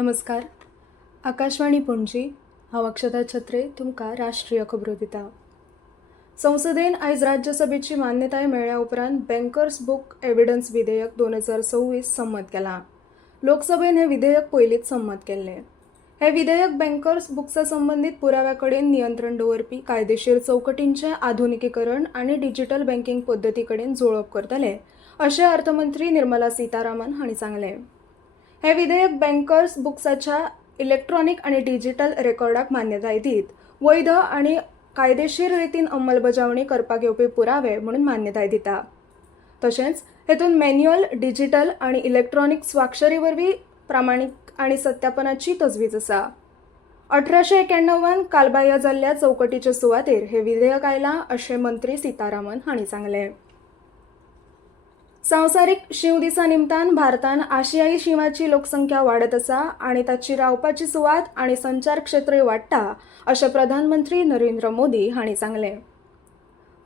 नमस्कार. आकाशवाणी पणजी हांव अक्षता छत्रे तुमकां राष्ट्रीय खबरो दिता. संसदेन आयज राज्यसभेची मान्यताय मेळ्ळ्या उपरांत बँकर्स बुक एव्हिडन्स विधेयक 2026 संमत केलां. लोकसभेन हे विधेयक पयलींच संमत केल्लें. हे विधेयक बँकर्स बुक्सा संबंधीत पुराव्याकडेन नियंत्रण दवरपी कायदेशीर चौकटींचें आधुनिकीकरण आनी डिजिटल बँकिंग पद्दती कडेन जुळप करतले अशें अर्थमंत्री निर्मला सीतारामन हांणी सांगलें. हे विधेयक बँकर्स बुक्साच्या इलेक्ट्रॉनिक आणि डिजिटल रेकॉर्डाक मान्यताय दीत वैध आणि कायदेशीर रितीन अंमलबजावणी करपाक येवपी पुरावे म्हणून मान्यताय दिता. तशेंच हेतून मॅन्युअल, डिजिटल आणि इलेक्ट्रॉनिक स्वाक्षरी वरवीं प्रामाणीक आणि सत्यापनाची तजवीज आसा. 1891 कालबाह्य जाल्ल्या चौकटीचे सुवातेर हे विधेयक आयलां अशें मंत्री सीतारामन हांणी सांगलें. संवसारीक शींव दिसा निमतान भारतान आशियाई शिंवाची लोकसंख्या वाडत आसा आनी ताची रावपाची सुवात आनी संचार क्षेत्रय वाडटा अशें प्रधानमंत्री नरेंद्र मोदी हांणी सांगलें.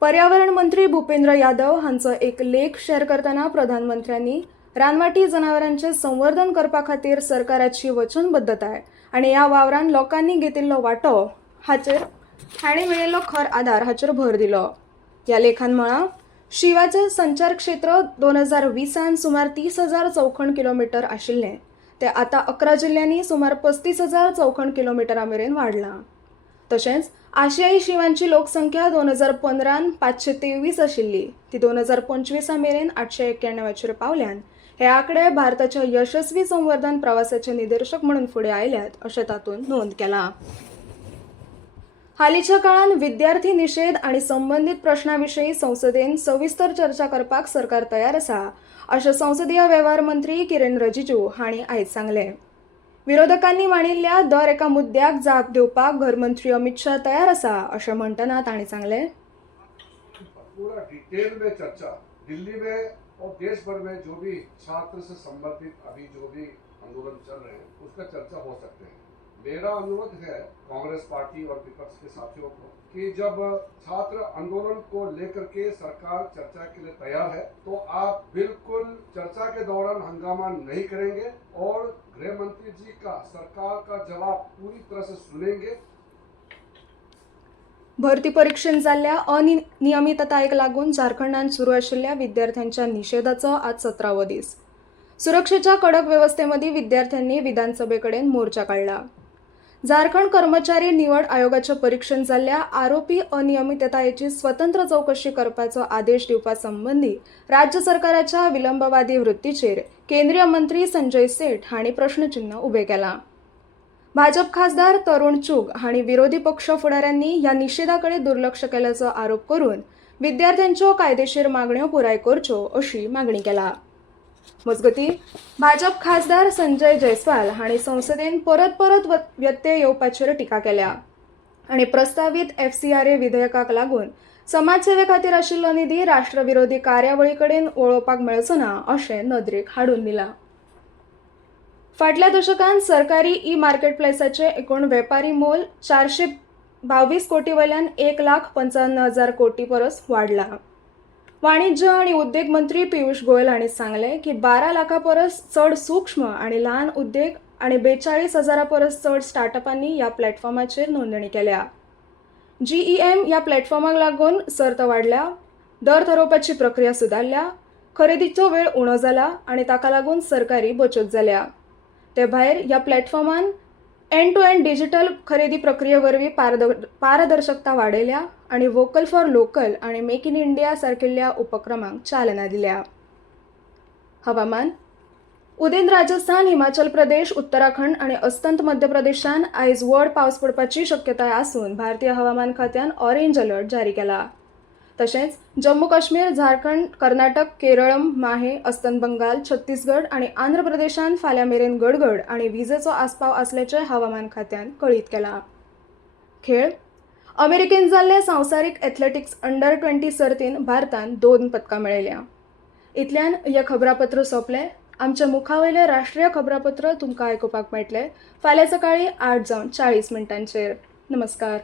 पर्यावरण मंत्री भूपेंद्र यादव हांचो एक लेख शेअर करतना प्रधानमंत्र्यांनी रानवटी जनावरांचे संवर्धन करपा खातीर सरकाराची वचनबद्धताय आनी ह्या वावरांत लोकांनी घेतिल्लो वांटो हाचेर हांणी मेळिल्लो खर आदार हाचेर भर दिलो. ह्या लेखान म्हळां, शिवाचे संचार क्षेत्र 2020 सुमार 30,000 चौखण किलोमीटर आशिल्लें ते आतां 11 जिल्ल्यांनी सुमार 35,000 चौखण किलोमिटरा मेरेन वाडलां. तशेंच आशियाई शिंवांची लोकसंख्या 2015 523 आशिल्ली ती 2025 मेरेन 891 पावल्यान हे आंकडे भारताच्या यशस्वी संवर्धन प्रवासाचे निदर्शक म्हणून फुडें आयल्यात अशें तातूंत नोंद केला. हालींच्या काळात विद्यार्थी निषेध आणि संबंधित प्रश्नांविशीं संसदेन सविस्तर चर्चा करपाक सरकार तयार आसा अशें संसदीय वेव्हार मंत्री किरेन रिजिजू हांणी आयज सांगलें. विरोधकांनी मांडिल्ल्या दर एका मुद्द्याक जाप दिवपाक गृहमंत्री अमित शाह तयार आसा अशें म्हणटना तांणी सांगलें, पूरा डिटेल में चर्चा दिल्ली में और देश भर में जो भी छात्र से संबंधित अभी जो भी आंदोलन चल रहे हैं उसका चर्चा हो सकते हैं. मेरा अनुरोध है कांग्रेस पार्टी और विपक्ष के साथियों को कि जब छात्र आंदोलन को लेकर के सरकार चर्चा के लिए तैयार है तो आप बिल्कुल चर्चा के दौरान हंगामा नहीं करेंगे और गृह मंत्री जी का सरकार का जवाब पूरी तरह से सुनेंगे. भरती परीक्षेत जाल्ल्या अनियमिततायेक लागून झारखंडात सुरू आशिल्ल्या विद्यार्थ्यांच्या निषेधाचो आज 17वो दीस. सुरक्षेच्या कडक व्यवस्थेमध्ये विद्यार्थ्यांनी विधानसभेकडेन मोर्चा काढला. झारखंड कर्मचारी निवड आयोगाच्या परीक्षेत जाल्ल्या आरोपी अनियमिततायेची स्वतंत्र चौकशी करपाचो आदेश दिवपा संबंधी राज्य सरकाराच्या विलंबवादी वृत्तीचेर केंद्रीय मंत्री संजय सेठ हांणी प्रश्नचिन्ह उबें केलां. भाजप खासदार तरुण चुग हांणी विरोधी पक्ष फुडाऱ्यांनी ह्या निषेधाकडे दुर्लक्ष केल्याचो आरोप करून विद्यार्थ्यांच्यो कायदेशीर मागण्यो पुराय करच्यो अशी मागणी केला. मजगतीं भाजप खासदार संजय जयस्वाल हांणी संसदेन परत व्यत्यय येवपाचेर टिका केल्या आनी प्रस्तावित FCRA विधेयकाक लागून समाजसेवे खातीर आशिल्लो निधी राष्ट्रविरोधी कार्यावळी कडेन वळोवपाक मेळचो ना अशें नदरेक हाडून दिलां. फाटल्या दशकांत सरकारी मार्केटप्लेसाचें एकूण वेपारी मोल 422 कोटी वयल्यान 1,55,000 कोटी परस वाडलां. वाणिज्य आणि उद्देग मंत्री पियुष गोयल हांणी सांगलें की 12 लाखा परस चड सूक्ष्म आणि ल्हान उद्देग आणि 42,000 परस चड स्टार्टअपांनी ह्या प्लॅटफॉर्माचेर नोंदणी केल्या. GEM ह्या प्लॅटफॉर्माक लागून सर्त वाडल्या, दर थारोवपाची प्रक्रिया सुदारल्या, खरेदीचो वेळ उणो जाला आणि ताका लागून सरकारी बचत जाल्या. ते भायर ह्या प्लॅटफॉर्मान एंड टू एंड डिजिटल खरेदी प्रक्रिये वरवीं पारदर्शकता वाडयल्या आणि वोकल फॉर लोकल आणि मेक इन इंडिया सारकिल्ल्या उपक्रमांक चालना दिल्या. हवामान. उदेंत राजस्थान, हिमाचल प्रदेश, उत्तराखंड आणि अस्तंत मध्य प्रदेशान आयज व्हड पावस पडपाची शक्यताय आसून भारतीय हवामान खात्यान ऑरेंज अलर्ट जारी केला. तशेंच जम्मू काश्मीर, झारखंड, कर्नाटक, केरळम, माहे, अस्तंत बंगाल, छत्तीसगड आणि आंध्र प्रदेशान फाल्यां मेरेन गडगड आणि विजेचो आस्पाव आसल्याचें हवामान खात्यान कळीत केलां. खेळ. अमेरिकेन जाल्ल्या संवसारीक एथलेटिक्स अंडर-20 सर्तीन भारतान 2 पदकां मेळयल्या. इतल्यान हें खबरापत्र सोंपलें. आमच्या मुखावयलें राष्ट्रीय खबरापत्र तुमकां आयकुपाक मेळटलें फाल्यां सकाळीं 8:40 नमस्कार.